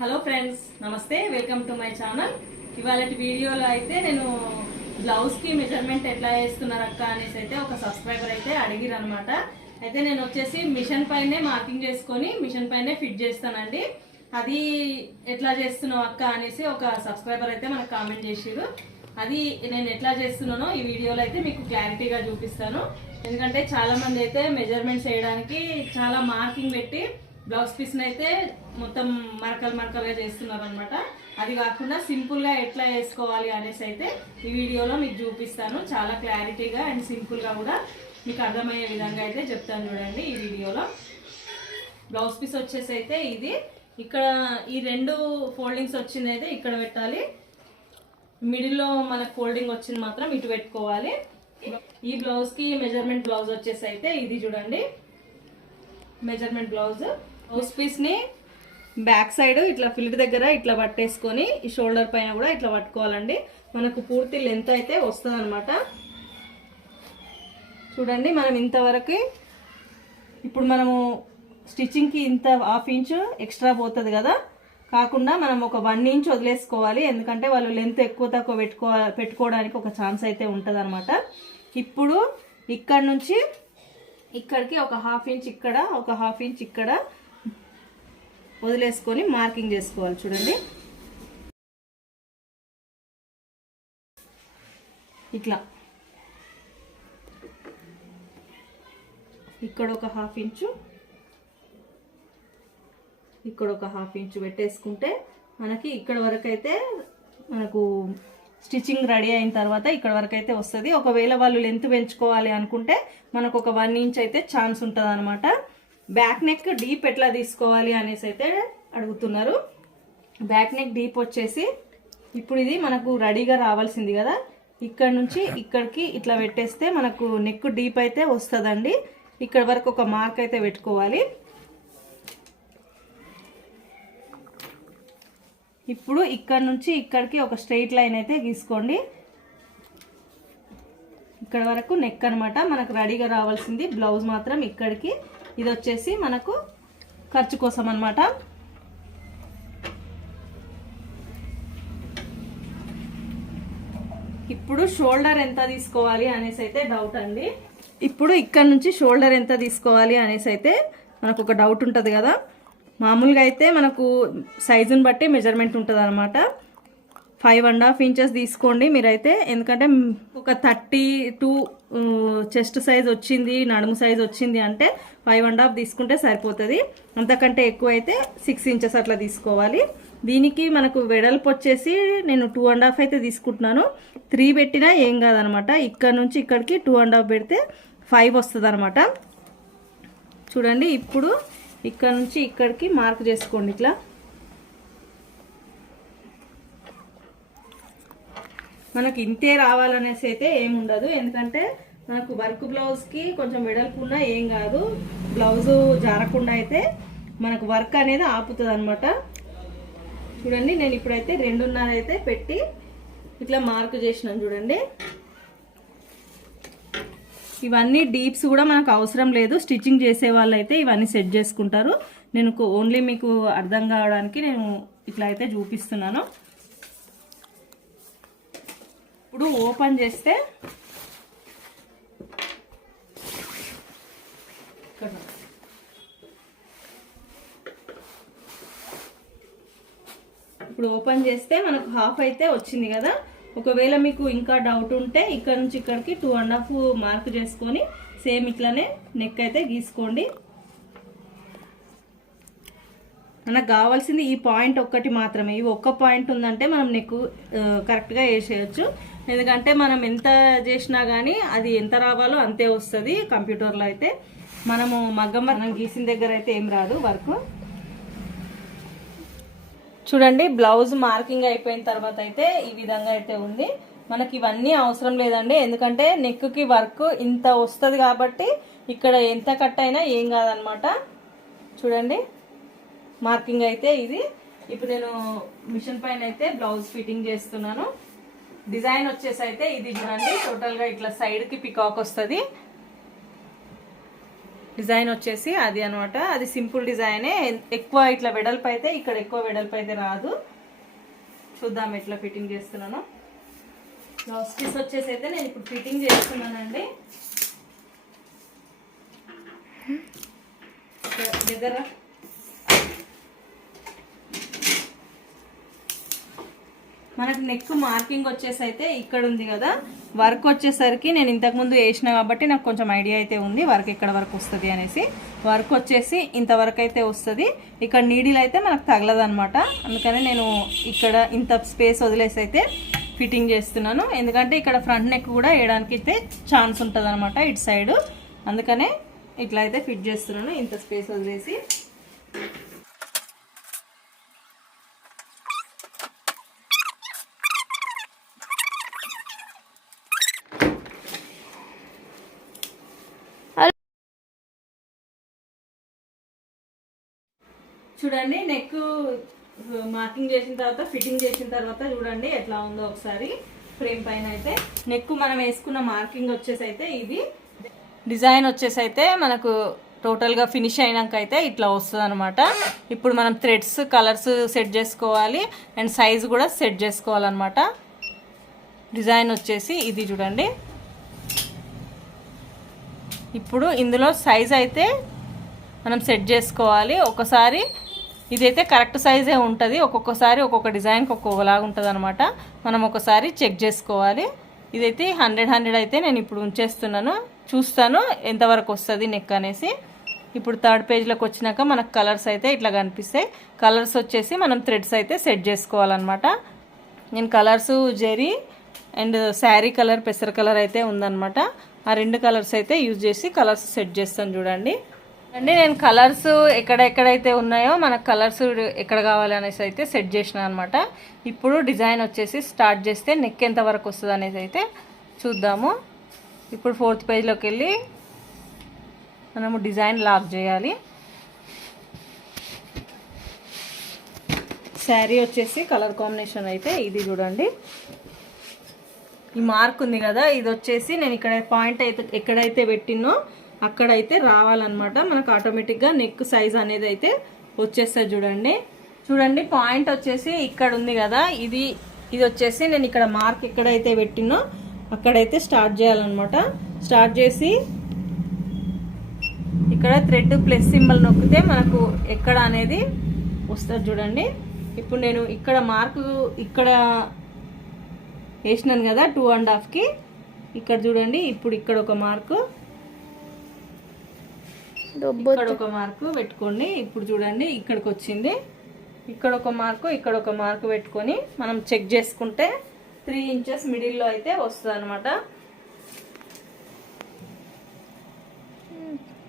Hello friends నమస్తే welcome to my channel ఇవాళ వీడియోలో అయితే నేను బ్లౌజ్కి మెజర్మెంట్ ఎట్లా వేస్తున్నారు అక్క అనేసి అయితే ఒక సబ్స్క్రైబర్ అయితే అడిగిరు అనమాట అయితే నేను వచ్చేసి మిషన్ పైనే మార్కింగ్ చేసుకొని మిషన్ పైనే ఫిట్ చేస్తానండి. అది ఎట్లా చేస్తున్నావు అక్క అనేసి ఒక సబ్స్క్రైబర్ అయితే మనకు కామెంట్ చేసిరు అది నేను ఎట్లా చేస్తున్నానో ఈ వీడియోలో అయితే మీకు క్లారిటీగా చూపిస్తాను. ఎందుకంటే చాలామంది అయితే మెజర్మెంట్స్ వేయడానికి చాలా మార్కింగ్ పెట్టి బ్లౌజ్ పీస్ని అయితే మొత్తం మరకలు మరకలుగా చేస్తున్నారు అనమాట అది కాకుండా సింపుల్గా ఎట్లా వేసుకోవాలి అనేసి అయితే ఈ వీడియోలో మీకు చూపిస్తాను. చాలా క్లారిటీగా అండ్ సింపుల్గా కూడా మీకు అర్థమయ్యే విధంగా అయితే చెప్తాను చూడండి ఈ వీడియోలో. బ్లౌజ్ పీస్ వచ్చేసి అయితే ఇది. ఇక్కడ ఈ రెండు ఫోల్డింగ్స్ వచ్చింది అయితే ఇక్కడ పెట్టాలి. మిడిల్లో మనకు ఫోల్డింగ్ వచ్చింది మాత్రం ఇటు పెట్టుకోవాలి. ఈ బ్లౌజ్కి మెజర్మెంట్ బ్లౌజ్ వచ్చేసి అయితే ఇది చూడండి. Measurement blouse. హౌస్ పీస్ని బ్యాక్ సైడ్ ఇట్లా ఫిల్ట్ దగ్గర ఇట్లా పట్టేసుకొని ఈ షోల్డర్ పైన కూడా ఇట్లా పట్టుకోవాలండి. మనకు పూర్తి లెంత్ అయితే వస్తుంది అనమాట చూడండి మనం ఇంతవరకు ఇప్పుడు మనము స్టిచ్చింగ్కి ఇంత హాఫ్ ఇంచ్ ఎక్స్ట్రా పోతుంది కదా. కాకుండా మనం ఒక వన్ ఇంచ్ వదిలేసుకోవాలి. ఎందుకంటే వాళ్ళు లెంత్ ఎక్కువ తక్కువ పెట్టుకో పెట్టుకోవడానికి ఒక ఛాన్స్ అయితే ఉంటుంది ఇప్పుడు ఇక్కడ నుంచి ఇక్కడికి ఒక హాఫ్ ఇంచ్ ఇక్కడ ఒక హాఫ్ ఇంచ్ ఇక్కడ వదిలేసుకొని మార్కింగ్ చేసుకోవాలి చూడండి. ఇట్లా. ఇక్కడ ఒక హాఫ్ ఇంచు. ఇక్కడ ఒక హాఫ్ ఇంచు పెట్టేసుకుంటే మనకి ఇక్కడ వరకు అయితే మనకు స్టిచ్చింగ్ రెడీ అయిన తర్వాత ఇక్కడ వరకు అయితే వస్తుంది. ఒకవేళ వాళ్ళు లెంత్ పెంచుకోవాలి అనుకుంటే మనకు ఒక వన్ ఇంచ్ అయితే ఛాన్స్ ఉంటుంది అనమాట బ్యాక్ నెక్ డీప్ ఎట్లా తీసుకోవాలి అనేసి అయితే అడుగుతున్నారు. బ్యాక్ నెక్ డీప్ వచ్చేసి ఇప్పుడు ఇది మనకు రెడీగా రావాల్సింది కదా. ఇక్కడ నుంచి ఇక్కడికి ఇట్లా పెట్టేస్తే మనకు నెక్ డీప్ అయితే వస్తుందండి. ఇక్కడ వరకు ఒక మార్క్ అయితే పెట్టుకోవాలి. ఇప్పుడు ఇక్కడ నుంచి ఇక్కడికి ఒక స్ట్రైట్ లైన్ అయితే గీసుకోండి. ఇక్కడ వరకు నెక్ అనమాట మనకు రెడీగా రావాల్సింది బ్లౌజ్ మాత్రం ఇక్కడికి. ఇది వచ్చేసి మనకు ఖర్చు కోసం అనమాట ఇప్పుడు షోల్డర్ ఎంత తీసుకోవాలి అనేసి అయితే డౌట్ అండి. ఇప్పుడు ఇక్కడ నుంచి షోల్డర్ ఎంత తీసుకోవాలి అనేసి అయితే మనకు ఒక డౌట్ ఉంటుంది కదా. మామూలుగా అయితే మనకు సైజుని బట్టి మెజర్మెంట్ ఉంటుంది అనమాట ఫైవ్ అండ్ హాఫ్ ఇంచెస్ తీసుకోండి మీరైతే. ఎందుకంటే ఒక థర్టీ టూ చెస్ట్ సైజ్ వచ్చింది నడుము సైజ్ వచ్చింది అంటే ఫైవ్ అండ్ హాఫ్ తీసుకుంటే సరిపోతుంది. అంతకంటే ఎక్కువ అయితే సిక్స్ ఇంచెస్ అట్లా తీసుకోవాలి. దీనికి మనకు వెడల్పు వచ్చేసి నేను టూ అండ్ హాఫ్ అయితే తీసుకుంటున్నాను. త్రీ పెట్టినా ఏం కాదనమాట. ఇక్కడ నుంచి ఇక్కడికి టూ అండ్ హాఫ్ పెడితే ఫైవ్ వస్తుంది అనమాట చూడండి ఇప్పుడు ఇక్కడ నుంచి ఇక్కడికి మార్క్ చేసుకోండి ఇట్లా. మనకి ఇంతే రావాలనేసి అయితే ఏమి ఉండదు. ఎందుకంటే మనకు వర్క్ బ్లౌజ్కి కొంచెం వెడల్పున్నా ఏం కాదు. బ్లౌజు జారకుండా అయితే మనకు వర్క్ అనేది ఆపుతుంది అనమాట చూడండి నేను ఇప్పుడైతే రెండున్నర అయితే పెట్టి ఇట్లా మార్క్ చేసినాను చూడండి. ఇవన్నీ డీప్స్ కూడా మనకు అవసరం లేదు. స్టిచ్చింగ్ చేసే వాళ్ళు అయితే ఇవన్నీ సెట్ చేసుకుంటారు. నేను ఓన్లీ మీకు అర్థం కావడానికి నేను ఇట్లా అయితే చూపిస్తున్నాను. ఇప్పుడు ఓపెన్ చేస్తే ఇక్కడ. ఇప్పుడు ఓపెన్ చేస్తే మనకు హాఫ్ అయితే వచ్చింది కదా. ఒకవేళ మీకు ఇంకా డౌట్ ఉంటే ఇక్కడ నుంచి ఇక్కడికి టూ అండ్ హాఫ్ మార్క్ చేసుకొని సేమ్ ఇట్లానే నెక్ అయితే గీసుకోండి. మనకు కావాల్సింది ఈ పాయింట్ ఒక్కటి మాత్రమే. ఈ ఒక్క పాయింట్ ఉందంటే మనం నెక్ కరెక్ట్గా వేసేయచ్చు. ఎందుకంటే మనం ఎంత చేసినా కానీ అది ఎంత రావాలో అంతే వస్తుంది కంప్యూటర్లో అయితే. మనము మగ్గం మనం గీసిన దగ్గర అయితే ఏం రాదు వర్క్. చూడండి బ్లౌజ్ మార్కింగ్ అయిపోయిన తర్వాత అయితే ఈ విధంగా అయితే ఉంది. మనకి ఇవన్నీ అవసరం లేదండి. ఎందుకంటే నెక్కి వర్క్ ఇంత వస్తుంది కాబట్టి ఇక్కడ ఎంత కట్ అయినా ఏం కాదనమాట. చూడండి మార్కింగ్ అయితే ఇది. ఇప్పుడు నేను మిషన్ పైన అయితే బ్లౌజ్ ఫిట్టింగ్ చేస్తున్నాను. డిజైన్ వచ్చేసి అయితే ఇది చూడండి. టోటల్గా ఇట్లా సైడ్కి పికాక్ వస్తుంది. డిజైన్ వచ్చేసి అది అనమాట అది సింపుల్ డిజైనే ఎక్కువ ఇట్లా వెడల్పు అయితే ఇక్కడ ఎక్కువ వెడల్పు అయితే రాదు. చూద్దాం ఎట్లా ఫిట్టింగ్ చేస్తున్నాను. బ్లౌజ్ పీస్ వచ్చేసి అయితే నేను ఇప్పుడు ఫిట్టింగ్ చేస్తున్నానండి. దగ్గర మనకు నెక్ మార్కింగ్ వచ్చేసి అయితే ఇక్కడ ఉంది కదా. వర్క్ వచ్చేసరికి నేను ఇంతకుముందు వేసిన కాబట్టి నాకు కొంచెం ఐడియా అయితే ఉంది వర్క్ ఇక్కడ వరకు వస్తుంది అనేసి. వర్క్ వచ్చేసి ఇంతవరకు అయితే వస్తుంది. ఇక్కడ నీడిలు అయితే మనకు తగలదనమాట అందుకనే అందుకని నేను ఇక్కడ ఇంత స్పేస్ వదిలేసి అయితే ఫిట్టింగ్ చేస్తున్నాను. ఎందుకంటే ఇక్కడ ఫ్రంట్ నెక్ కూడా వేయడానికి అయితే ఛాన్స్ ఉంటుంది అనమాట ఇటు సైడ్ అందుకనే ఇట్లా అయితే ఫిట్ చేస్తున్నాను ఇంత స్పేస్ వదిలేసి. చూడండి నెక్ మార్కింగ్ uh, చేసిన తర్వాత ఫిట్టింగ్ చేసిన తర్వాత చూడండి ఎట్లా ఉందో ఒకసారి. ఫ్రేమ్ పైన అయితే నెక్ మనం వేసుకున్న మార్కింగ్ వచ్చేసి అయితే ఇది. డిజైన్ వచ్చేసి అయితే మనకు టోటల్గా ఫినిష్ అయినాక అయితే ఇట్లా వస్తుంది అనమాట ఇప్పుడు మనం థ్రెడ్స్ కలర్స్ సెట్ చేసుకోవాలి. అండ్ సైజ్ కూడా సెట్ చేసుకోవాలన్నమాట. డిజైన్ వచ్చేసి ఇది చూడండి. ఇప్పుడు ఇందులో సైజ్ అయితే మనం సెట్ చేసుకోవాలి. ఒకసారి ఇదైతే కరెక్ట్ సైజే ఉంటుంది. ఒక్కొక్కసారి ఒక్కొక్క డిజైన్కి ఒక్కొక్కలాగా ఉంటుంది అనమాట మనం ఒకసారి చెక్ చేసుకోవాలి. ఇదైతే హండ్రెడ్ హండ్రెడ్ అయితే నేను ఇప్పుడు ఉంచేస్తున్నాను. చూస్తాను ఎంతవరకు వస్తుంది నెక్ అనేసి. ఇప్పుడు థర్డ్ పేజ్లోకి వచ్చినాక మనకు కలర్స్ అయితే ఇట్లా కనిపిస్తాయి. కలర్స్ వచ్చేసి మనం థ్రెడ్స్ అయితే సెట్ చేసుకోవాలన్నమాట. నేను colours zari and sari colour పెసర కలర్ అయితే ఉందన్నమాట. ఆ రెండు కలర్స్ అయితే యూజ్ చేసి కలర్స్ సెట్ చేస్తాను చూడండి. అండి నేను కలర్స్ ఎక్కడెక్కడైతే ఉన్నాయో మనకు కలర్స్ ఎక్కడ కావాలనేసి అయితే సెట్ చేసిన అనమాట ఇప్పుడు డిజైన్ వచ్చేసి స్టార్ట్ చేస్తే నెక్ ఎంత వరకు వస్తుంది అనేసి అయితే చూద్దాము. ఇప్పుడు ఫోర్త్ పేజ్లోకి వెళ్ళి మనము డిజైన్ లాక్ చేయాలి. శారీ వచ్చేసి కలర్ కాంబినేషన్ అయితే ఇది చూడండి. ఈ మార్క్ ఉంది కదా ఇది వచ్చేసి నేను ఇక్కడ పాయింట్ అయితే ఎక్కడైతే పెట్టినో అక్కడైతే రావాలన్నమాట. మనకు ఆటోమేటిక్గా నెక్ సైజ్ అనేది అయితే వచ్చేస్తుంది చూడండి. చూడండి పాయింట్ వచ్చేసి ఇక్కడ ఉంది కదా. ఇది ఇది వచ్చేసి నేను ఇక్కడ మార్క్ ఎక్కడైతే పెట్టినో అక్కడైతే స్టార్ట్ చేయాలన్నమాట. స్టార్ట్ చేసి ఇక్కడ థ్రెడ్ ప్లస్ సింబల్ నొక్కితే మనకు ఎక్కడ అనేది వస్తుంది చూడండి. ఇప్పుడు నేను ఇక్కడ మార్కు ఇక్కడ వేసినాను కదా టూ అండ్ హాఫ్కి ఇక్కడ చూడండి ఇప్పుడు ఇక్కడ ఒక మార్కు ఇక్కడ ఒక మార్కు పెట్టుకోండి. ఇప్పుడు చూడండి ఇక్కడికి వచ్చింది ఇక్కడ ఒక మార్కు ఇక్కడ ఒక మార్కు పెట్టుకొని మనం చెక్ చేసుకుంటే త్రీ ఇంచెస్ మిడిల్లో అయితే వస్తుంది అనమాట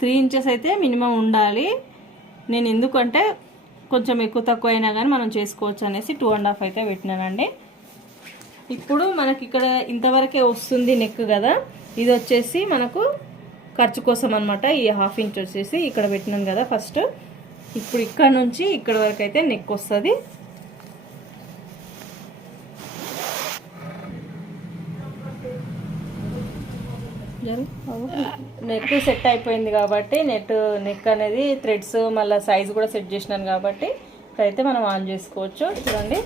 త్రీ ఇంచెస్ అయితే మినిమం ఉండాలి. నేను ఎందుకంటే కొంచెం ఎక్కువ తక్కువ అయినా కానీ మనం చేసుకోవచ్చు అనేసి టూ అండ్ హాఫ్ అయితే పెట్టినానండి. ఇప్పుడు మనకి ఇక్కడ ఇంతవరకే వస్తుంది నెక్ కదా. ఇది వచ్చేసి మనకు ఖర్చు కోసం అనమాట ఈ హాఫ్ ఇంచ్ వచ్చేసి ఇక్కడ పెట్టినాం కదా ఫస్ట్. ఇప్పుడు ఇక్కడ నుంచి ఇక్కడ వరకు అయితే నెక్ వస్తుంది. నెక్ సెట్ అయిపోయింది కాబట్టి నెట్ నెక్ అనేది థ్రెడ్స్ మళ్ళీ సైజ్ కూడా సెట్ చేసినాను కాబట్టి ఇక్కడైతే మనం ఆన్ చేసుకోవచ్చు. చూడండి.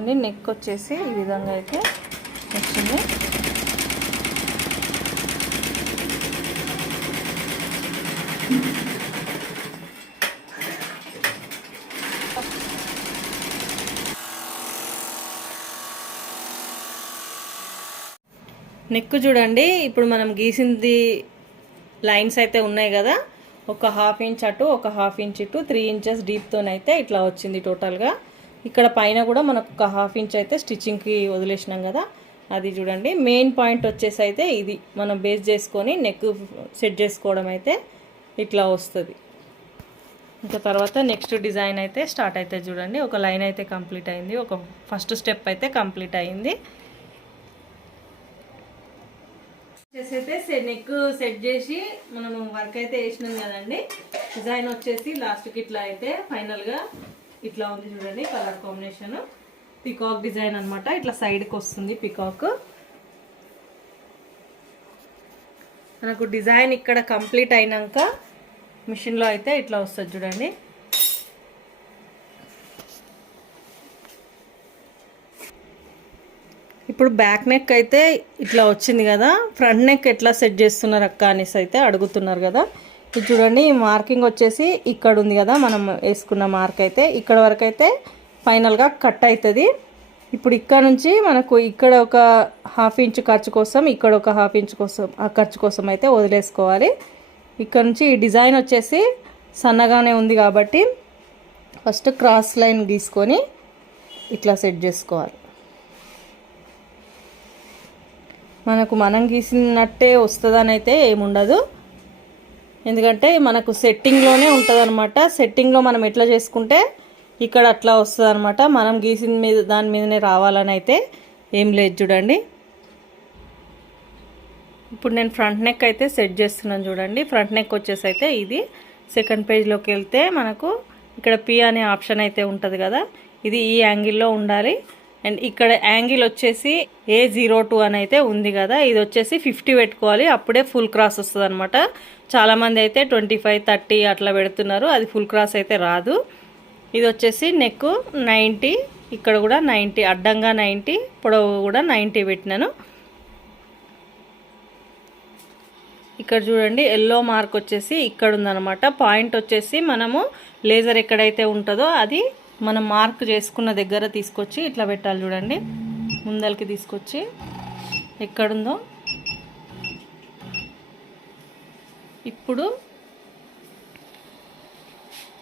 చూడండి నెక్ వచ్చేసి ఈ విధంగా అయితే వచ్చింది. నెక్ చూడండి ఇప్పుడు మనం గీసింది లైన్స్ అయితే ఉన్నాయి కదా ఒక హాఫ్ ఇంచ్ అటు ఒక హాఫ్ ఇంచ్ ఇటు త్రీ ఇంచెస్ డీప్తోనైతే ఇట్లా వచ్చింది టోటల్గా ఇక్కడ పైన కూడా మనకు ఒక హాఫ్ ఇంచ్ అయితే స్టిచ్చింగ్కి వదిలేసినాం కదా. అది చూడండి. మెయిన్ పాయింట్ వచ్చేసి అయితే ఇది. మనం బేస్ చేసుకొని నెక్ సెట్ చేసుకోవడం అయితే ఇట్లా వస్తుంది. ఇంకా తర్వాత నెక్స్ట్ డిజైన్ అయితే స్టార్ట్ అయితే చూడండి. ఒక లైన్ అయితే కంప్లీట్ అయింది. ఒక ఫస్ట్ స్టెప్ అయితే కంప్లీట్ అయింది. వచ్చేసి అయితే నెక్ సెట్ చేసి మనము వర్క్ అయితే వేసినాం కదండి. డిజైన్ వచ్చేసి లాస్ట్కి ఇట్లా అయితే ఫైనల్గా ఇట్లా ఉంది చూడండి కలర్ కాంబినేషన్. పికాక్ డిజైన్ అనమాట ఇట్లా సైడ్కి వస్తుంది పికాక్ మనకు డిజైన్ ఇక్కడ కంప్లీట్ అయినాక మిషన్లో అయితే ఇట్లా వస్తుంది చూడండి. ఇప్పుడు బ్యాక్ నెక్ అయితే ఇట్లా వచ్చింది కదా. ఫ్రంట్ నెక్ ఎట్లా సెట్ చేస్తున్నారు అక్క అనేసి అయితే అడుగుతున్నారు కదా. ఇది చూడండి మార్కింగ్ వచ్చేసి ఇక్కడ ఉంది కదా మనం వేసుకున్న మార్క్ అయితే. ఇక్కడ వరకు అయితే ఫైనల్గా కట్ అవుతుంది. ఇప్పుడు ఇక్కడ నుంచి మనకు ఇక్కడ ఒక హాఫ్ ఇంచ్ ఖర్చు కోసం ఇక్కడ ఒక హాఫ్ ఇంచ్ కోసం ఆ ఖర్చు కోసం అయితే వదిలేసుకోవాలి. ఇక్కడ నుంచి ఈ డిజైన్ వచ్చేసి సన్నగానే ఉంది కాబట్టి ఫస్ట్ క్రాస్ లైన్ గీసుకొని ఇట్లా సెట్ చేసుకోవాలి. మనకు మనం గీసినట్టే వస్తుందని అయితే ఏముండదు. ఎందుకంటే మనకు సెట్టింగ్లోనే ఉంటుంది అనమాట సెట్టింగ్లో మనం ఎట్లా చేసుకుంటే ఇక్కడ అట్లా వస్తుంది అనమాట మనం గీసిన మీద దాని మీదనే రావాలని అయితే ఏం లేదు చూడండి. ఇప్పుడు నేను ఫ్రంట్ నెక్ అయితే సెట్ చేస్తున్నాను చూడండి. ఫ్రంట్ నెక్ వచ్చేసి అయితే ఇది. సెకండ్ పేజ్లోకి వెళ్తే మనకు ఇక్కడ పి అనే ఆప్షన్ అయితే ఉంటుంది కదా. ఇది ఈ యాంగిల్లో ఉండాలి. అండ్ ఇక్కడ యాంగిల్ వచ్చేసి ఏ జీరో టూ అని అయితే ఉంది కదా ఇది వచ్చేసి ఫిఫ్టీ పెట్టుకోవాలి అప్పుడే ఫుల్ క్రాస్ వస్తుంది అనమాట చాలామంది అయితే ట్వంటీ ఫైవ్ థర్టీ అట్లా పెడుతున్నారు అది ఫుల్ క్రాస్ అయితే రాదు. ఇది వచ్చేసి నెక్ నైంటీ ఇక్కడ కూడా నైంటీ అడ్డంగా నైంటీ పొడవు కూడా నైంటీ పెట్టినాను. ఇక్కడ చూడండి ఎల్లో మార్క్ వచ్చేసి ఇక్కడ ఉందన్నమాట పాయింట్ వచ్చేసి మనము లేజర్ ఎక్కడైతే ఉంటుందో అది మనం మార్క్ చేసుకున్న దగ్గర తీసుకొచ్చి ఇట్లా పెట్టాలి చూడండి. ముందలకి తీసుకొచ్చి ఎక్కడుందో. ఇప్పుడు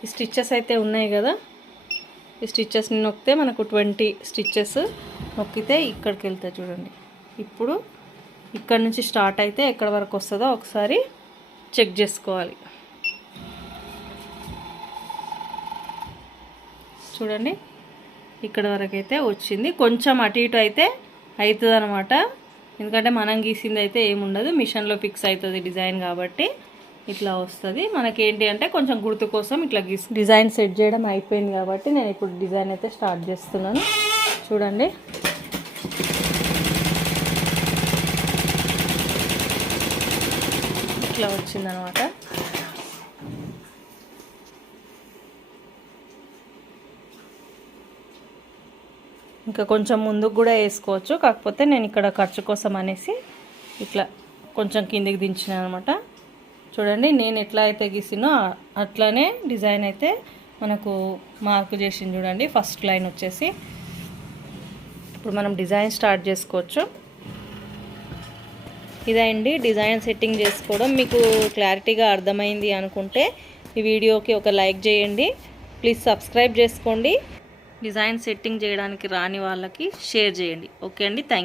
ఈ స్టిచ్చెస్ అయితే ఉన్నాయి కదా. ఈ స్టిచ్చెస్ని నొక్కితే మనకు ట్వంటీ స్టిచ్చెస్ నొక్కితే ఇక్కడికి వెళ్తాయి చూడండి. ఇప్పుడు ఇక్కడ నుంచి స్టార్ట్ అయితే ఎక్కడ వరకు వస్తుందో ఒకసారి చెక్ చేసుకోవాలి. చూడండి. ఇక్కడ వరకు అయితే వచ్చింది. కొంచెం అటు ఇటు అయితే అవుతుంది అనమాట ఎందుకంటే మనం గీసింది అయితే ఏముండదు మిషన్లో ఫిక్స్ అవుతుంది డిజైన్ కాబట్టి ఇట్లా వస్తుంది. మనకేంటి అంటే కొంచెం గుర్తు కోసం ఇట్లా గీసి డిజైన్ సెట్ చేయడం అయిపోయింది కాబట్టి నేను ఇప్పుడు డిజైన్ అయితే స్టార్ట్ చేస్తున్నాను. చూడండి. ఇట్లా వచ్చిందనమాట ఇంకా కొంచెం ముందుకు కూడా వేసుకోవచ్చు. కాకపోతే నేను ఇక్కడ ఖర్చు కోసం అనేసి ఇట్లా కొంచెం కిందికి దించిన అనమాట. చూడండి నేను ఎట్లా అయితే గీసినో అట్లానే డిజైన్ అయితే మనకు మార్క్ చేసింది చూడండి ఫస్ట్ లైన్ వచ్చేసి. ఇప్పుడు మనం డిజైన్ స్టార్ట్ చేసుకోవచ్చు. ఇదండి డిజైన్ సెట్టింగ్ చేసుకోవడం. మీకు క్లారిటీగా అర్థమైంది అనుకుంటే ఈ వీడియోకి ఒక లైక్ చేయండి. ప్లీజ్ సబ్స్క్రైబ్ చేసుకోండి. డిజైన్ సెట్టింగ్ చేయడానికి రాని వాళ్ళకి షేర్ చేయండి. ఓకే అండి. థ్యాంక్